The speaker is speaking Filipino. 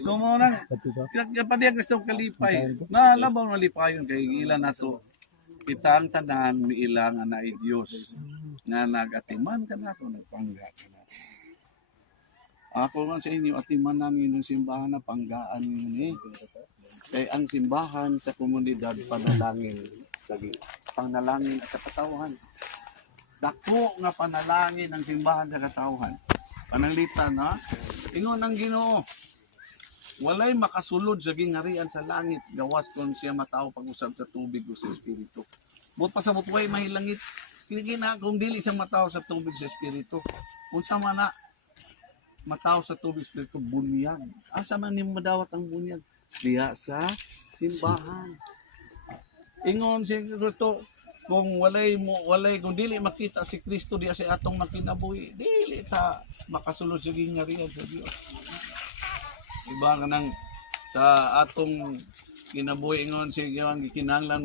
So mo nang kapag gusto kalipay, na labaw na lipayon kay ilan nato kita ang tanan miilang na Dios nga nagatiman kanako nagpangga kana. Ako man sa inyo atiman namin ng simbahan na panggaan ni. Kay ang simbahan sa komunidad panalangin lagi panalangin at katawhan. Dako nga panalangin ang simbahan sa katawhan. Pananglitan ha. Ingon ang Ginoo. Walay makasulod sa gingarian sa langit gawas kon siya matao pag-usab sa tubig o sa espiritu. But pasabot way mahilangit. Kinigina kung dili sa matao sa tubig sa espiritu. Unsa man na matao sa tubig sa espiritu bunyag. Asa man nimo madawat ang bunyag? Diya sa simbahan. Ingon si Kristo kung walay kung dili makita si Kristo diya sa atong makinabuhi, dili ta makasulod sa gingarian sa Dios. Iba ka nang sa atong kinabuhi ingon si kinahanglan